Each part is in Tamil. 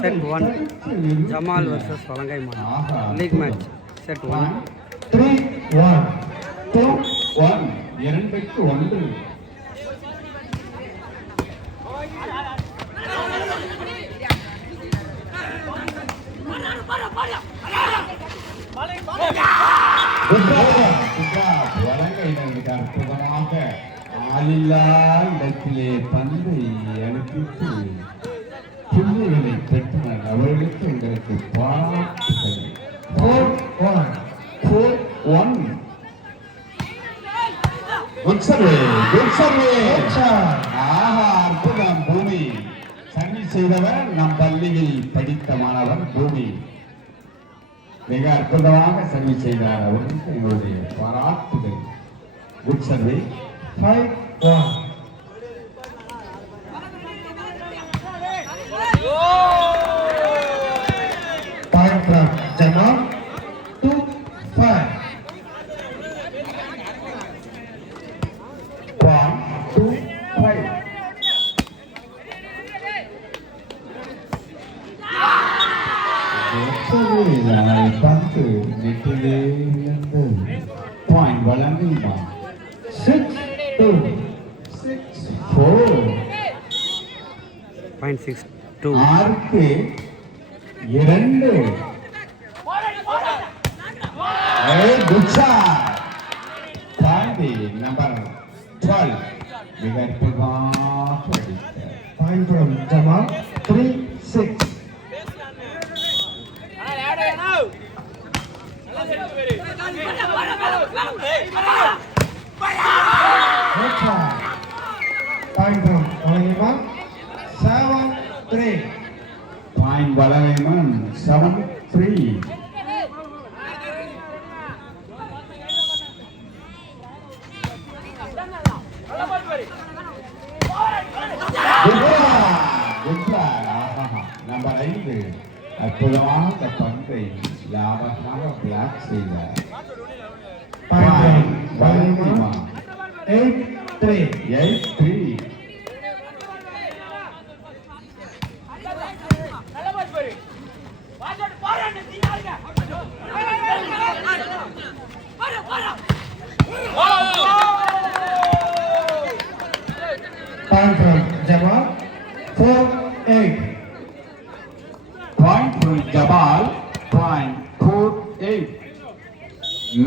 Set 1 Jamal vs Valangaiman league match set 1 3-1 2-1 2க்கு 1 அற்புதமாக ஆளில்லா இடத்திலே பந்தை அனுப்பிட்டு புள்ளிகளை பெற்றனர். அவர்களுக்கு எங்களுக்கு பாராட்டுகள். 4-1 அற்புதம். பூமி சர்வீஸ் செய்தவர் நம் பள்ளியில் படித்த மாணவன் பூமி மிக அற்புதமாக சர்வீஸ் செய்தார். அவர்களுக்கு எங்களுடைய பாராட்டுகள். Good survey. 5-1 point from Jamal 2-5 1-2-5 பந்து நெட்டிலே இருந்து பாயிண்ட் வழங்குமா. 6-2 6-4 .62 6க்கு 2 பாண்டி நம்பர் 12 மிக அற்புதமாக அடித்தார். Point from Jamal 3-6 point from Valangaiman 7-3 point Valangaiman 7-3 number 5 அற்புதமாக பந்தை லாபமாக பிளாக் செய்தார். 8-3 Point from Jamal 4-8 Point from Jamal 4-8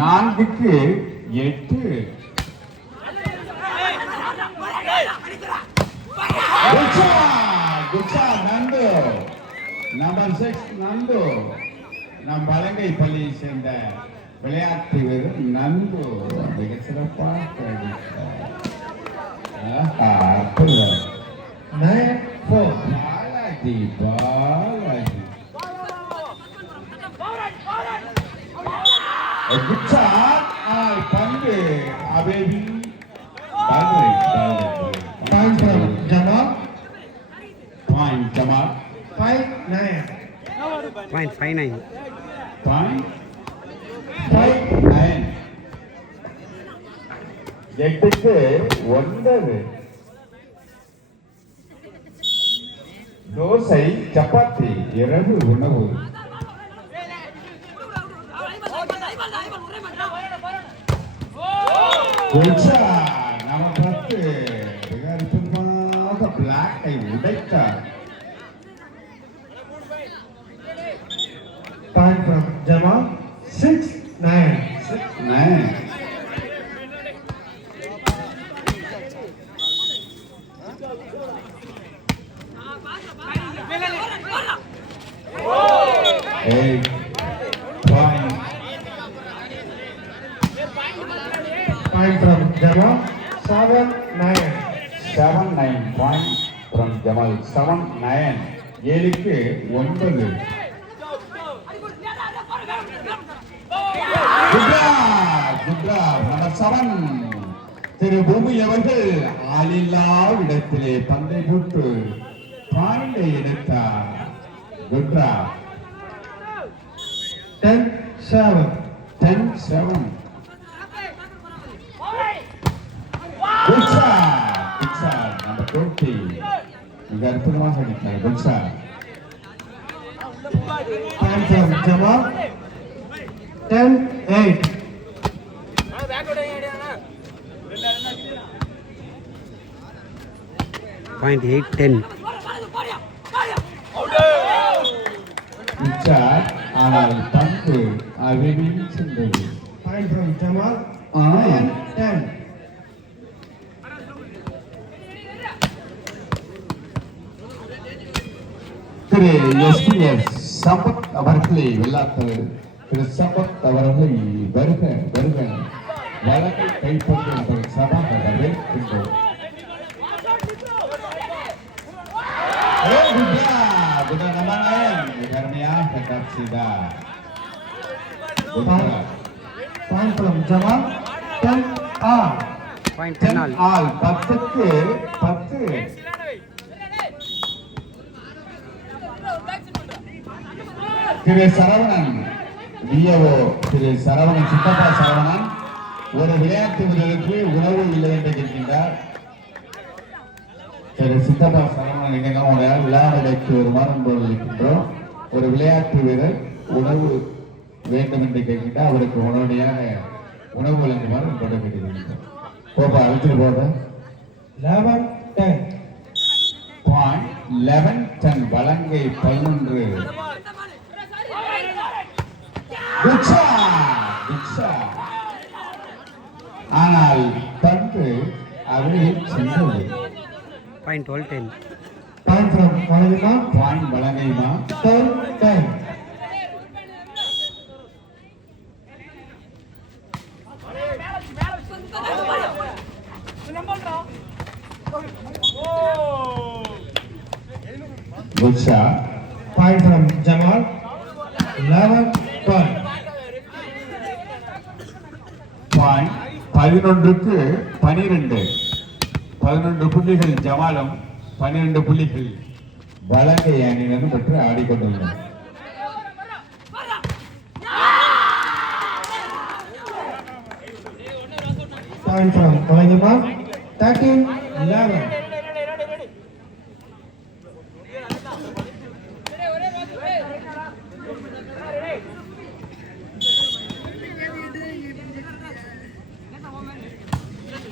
4க்கு 8 குச்சா நந்து நம்பர் 6 நந்து நம் வலங்கை பள்ளியை சேர்ந்த விளையாட்டு வீரர் நந்து மிக சிறப்பாக பாலாஜி குச்சா பந்து அபேபி Jamal 5-9 .59 8க்கு 9 தோசை சப்பாத்தி இரவு உணவு. நம்ம 10 மிக அற்புதமாக பிளாக்கை உடைத்தார். Point from Jamal 6-9 Point from Jamal 7-9 Point from Jamal 7-9 7க்கு 9 number 7 திரு பூமி அவர்கள் ஆளில்லா இடத்திலே பந்தை போட்டு பாயிண்டை எடுத்தார். குட்ரா 10-7 Good shot. Number 20. மிக அற்புதமாக அடித்தார் good shot. Point from Jamal. 10-8. Point 8-10. Good shot ஆனால் பந்து அருகில் சென்றது. Point from Jamal. ஆ. 9-10. திரு எஸ்பிஎஸ் சம்பத் அவர்களை வெள்ளாத்தவர் திரு சம்பத் அவர்களை வருக வருக வழக்கை கைப்பற்றி அவர் சபாக வரவேற்கின்றோம். Point from Jamal. 10-all. Point 10 all. All 10க்கு 10. திரு சரவணன் விஏஓ திரு சரவணன் சித்தப்பா சரவணன் ஒரு விளையாட்டு வீரருக்கு உணவு இல்லை என்று கேட்கின்றார். திரு சித்தப்பா சரவணன் எங்கெல்லாம் விளையாடுவதற்கு ஒரு வாரம் போல் இருக்கின்றோம். ஒரு விளையாட்டு வீரர் உணவு வேண்டும் என்று கேட்கின்றார். அவருக்கு உடனடியாக உணவு வழங்குமாறு கேட்டுக்கொள்கின்றோம். போப்பா அழைச்சிட்டு போத 11-10. பாயிண்ட் 11-10 வழங்கை 11. குட்ஷா குட்ஷா ஆனால் பந்து அருகில் சென்றது. Point 12-10. Point from Malavika. Point வழங்கைமா 10-10. குட்ஷா Point from Jamal. 11-12. பாயிண்ட் 11க்கு 12. 11 புள்ளிகள் ஜமாலும் 12 புள்ளிகள் வழங்கை அணியினரும் பெற்று ஆடிக்கொண்டுள்ளனர். Point from Malavika. 13-11.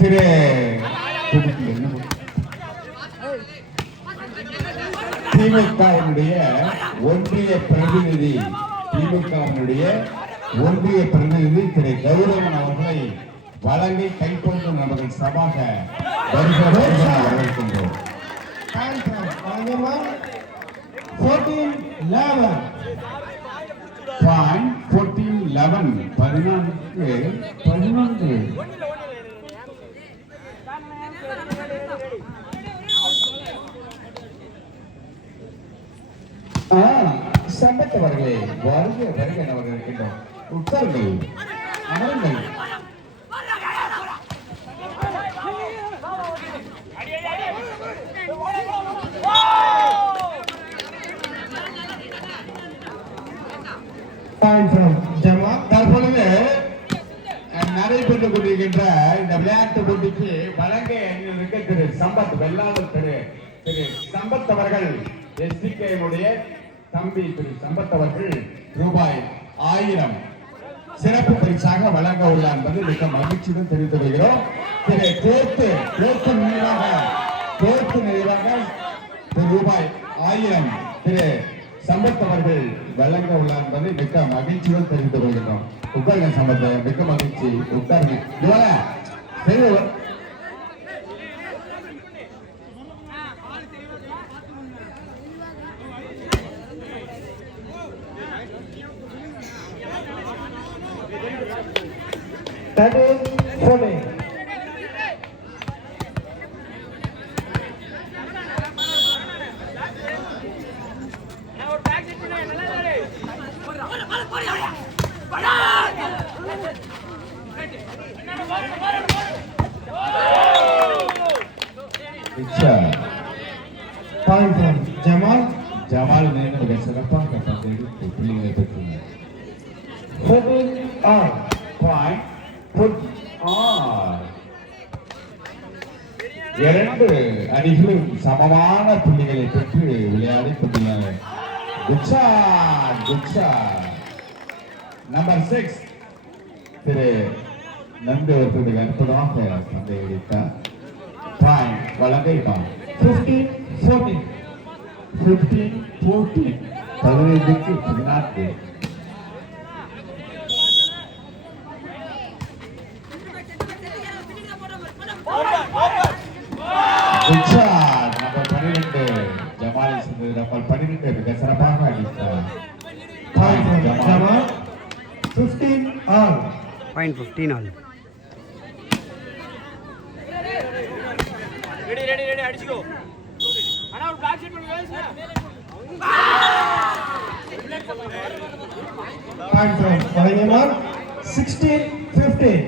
திரு திமுகவினுடைய ஒன்றிய பிரதிநிதி திரு கௌரவன் அவர்களை வழங்கி கைப்பற்றும் நமது சபாக வரவேற்கின்றோம். Point from Malavika. 14-11. பாயிண்ட் 14-11 14. சம்பத்தவர்களே வருக வருக அவர் இருக்கின்றோம். உட்காருங்கள், அமருங்கள். Point from Jamal. தற்பொழுது நடைபெற்றுக் கொண்டிருக்கின்ற இந்த விளையாட்டு போட்டிக்கு வழங்கை அணியினருக்கு திரு சம்பத் வெள்ளாளர் திரு சம்பத் அவர்கள் எஸ்டிகேனுடைய தம்பி திரு சம்பத் அவர்கள் ரூபாய் 1000 சிறப்பு பரிசாக வழங்க உள்ளார் என்பது மிக மகிழ்ச்சியுடன் தெரிவித்து வருகிறோம். திரு தேர்த்து நிறைவாக ரூபாய் 1000 திரு சம்பத் அவர்கள் வழங்க உள்ளார் என்பதை மிக மகிழ்ச்சியுடன் தெரிவித்து வருகிறோம். உட்காருங்க சம்பத், மிக மகிழ்ச்சி. உட்காருங்க. That is 14. Point from Jamal. Jamal மிக சிறப்பாக பந்தெடுத்து புள்ளிகளை பெற்றுள்ளார். 14-all. பாயிண்ட் இரண்டு அணிகளும் சமமான புள்ளிகளை பெற்று விளையாடி கொண்டுள்ளனர். நம்பர் 6 திரு நந்து அவர்களுக்கு அற்புதமாக பந்தை அடித்தார். பாயிண்ட் வழங்கைதான் 15-14. 15-14 15க்கு 14. நம்பர் 12 ஜமாலை சென்றது. நம்பர் 12 மிக சிறப்பாக அடித்தார். Point from Jamal. 15 all. Point 15 all. Ready, அடிச்சுக்கோ. அண்ணா ஒரு பிளாக் ஷீட் பண்ணுங்க sir. Point from Jamal. 16-15.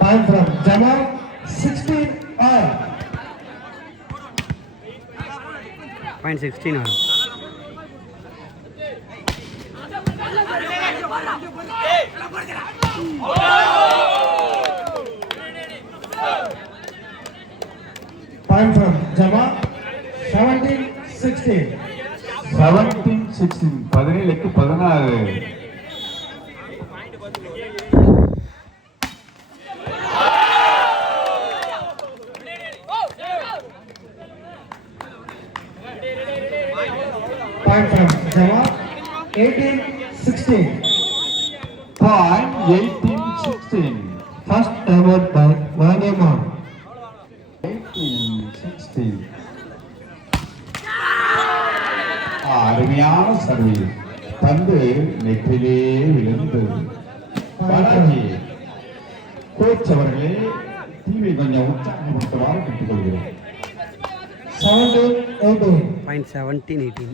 Point from Jamal. 16 all. Point 16 all. Point from Jamal. 17-16. 17-16 17க்கு 16. Point from Jamal. 18-16. Point 18-16. First award by Jamal. 18-16. அருமையான சர்வீஸ். பந்து நெற்றிலே விழுந்தது. பாலாஜி கோச் அவர்களே டிவி கொஞ்சம் உற்சாகப்படுத்துமாறு கேட்டுக்கொள்கிறோம். 17-18. Point 17-18.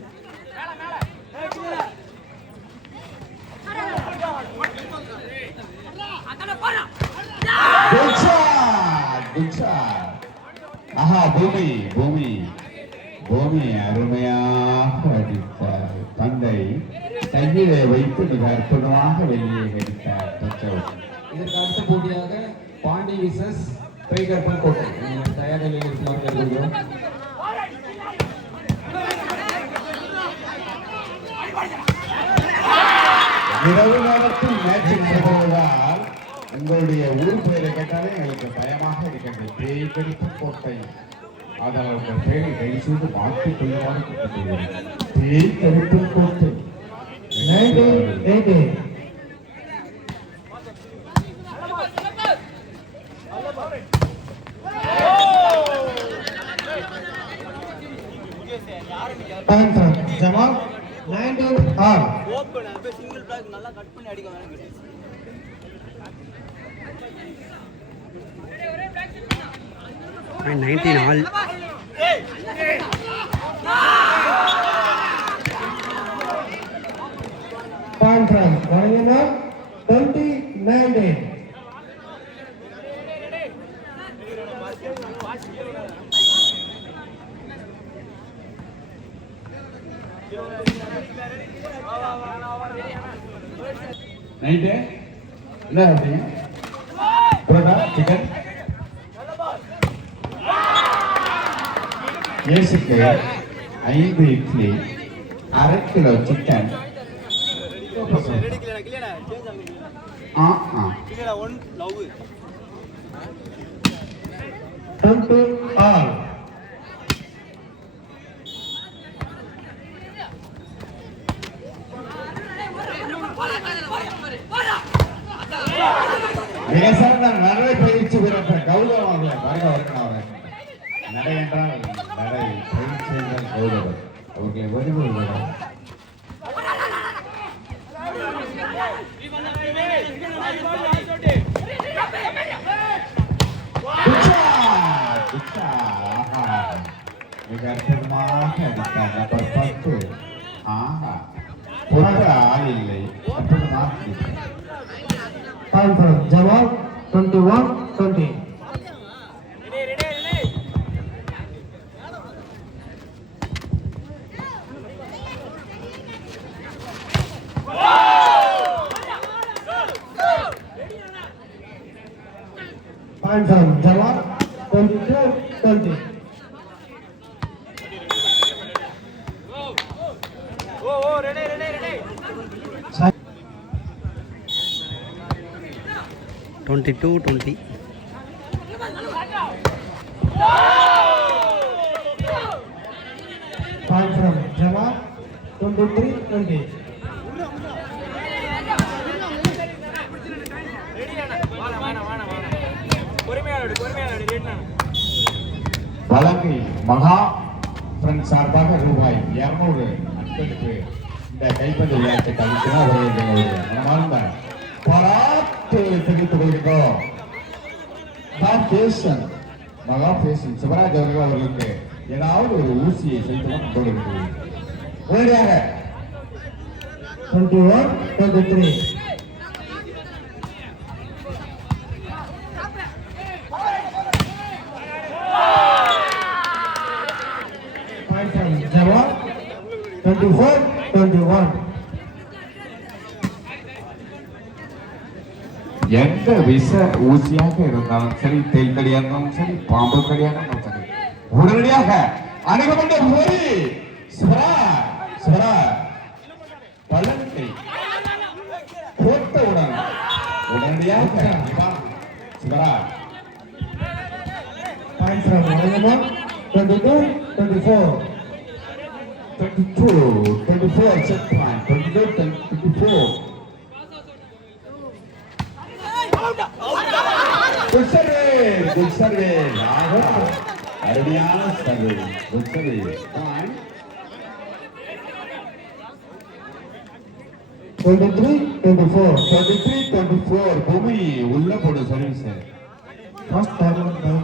ஆஹா பூமி அருமையாக அடித்தார். பந்தை கையிலே வைத்து மிக அற்புதமாக வெளியே அடித்தார். இதற்கு அடுத்த போட்டியாக பாண்டி விசஸ் டைகர் கோட்டை தயார் நிலையில் இருக்குமாறு கேட்டுக்கொள்கிறோம். இரவு நேரத்தில் மேட்ச் நடப்பதால் உங்களுடைய ஊர் பெயரை கேட்டாலே எங்களுக்கு பயமாக இருக்கிறது. பேய் கருப்பு கோட்டை. அதனால் உங்கள் பெயரை தயவு செய்து மாற்றிக் கொள்ளுமாறு கேட்டுக்கொள்கிறேன். பேய் கருப்பு கோட்டை. 19-18. Point from Jamal. 19 all. Single block நல்லா கட் பண்ணி அடிக்க வேணும். Point 19 all. Point from Jamal. 20-19. Night என்ன சாப்பிட்டீங்க? புரோட்டா, சிக்கன். ஏசுக்கு 5 idli, 1/2 kilo chicken. One love 20 all. மிக சிறந்த நடை பயிற்சி பெற்ற கௌதம் அவர்களை வருக வரணும். நடை என்றால் நடை பயிற்சி என்றால் கௌதவர் அவர்களை வருகிறோம். மிக அற்புதமாக அடித்தார். நம்பர் 10. ஆஹா, புறக ஆள் இல்லை. அற்புதமாக Point for Jamal, 21-20. Point for Jamal, 22-20. Side 22-20. Point from Jamal, 23-20. வழங்கை மகா ஃப்ரெண்ட் சார்பாக ரூபாய் 200 அன்பளிப்பு இந்த கைப்பந்து விளையாட்டை கழிக்கிறார் அவர்களுடைய மனமார்ந்த பாராட்டு தெரிவித்துக் கொள்கிறோம். மகா பேசன் சிவராஜ் அவர்கள் அவர்களுக்கு ஏதாவது ஒரு ஊசியை செலுத்தவும் கொண்டிருக்கிறது. உடனடியாக 21-23. Point from Jamal, 24-21. எந்த விஷ ஊசியாக இருந்தாலும் சரி, தேல் கடியாக இருந்தாலும் சரி, பாம்பு கடியாக இருந்தாலும் சரி, உடனடியாக அணுகப்பட்ட போரி பழத்தை போட்டவுடன் உடனடியாக Shivraj Point from Jamal, 22-24. 22-24 set point, 22-24. Good service. அருமையான service. Good service. Point. 23-24. 23-24 பூமி உள்ள போடு சர்வீஸ். First time by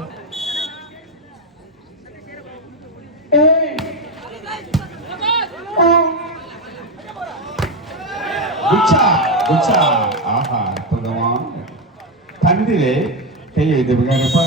குச்சா ஆஹா அற்புதமான பந்திலே கையை இது விகாரப்பா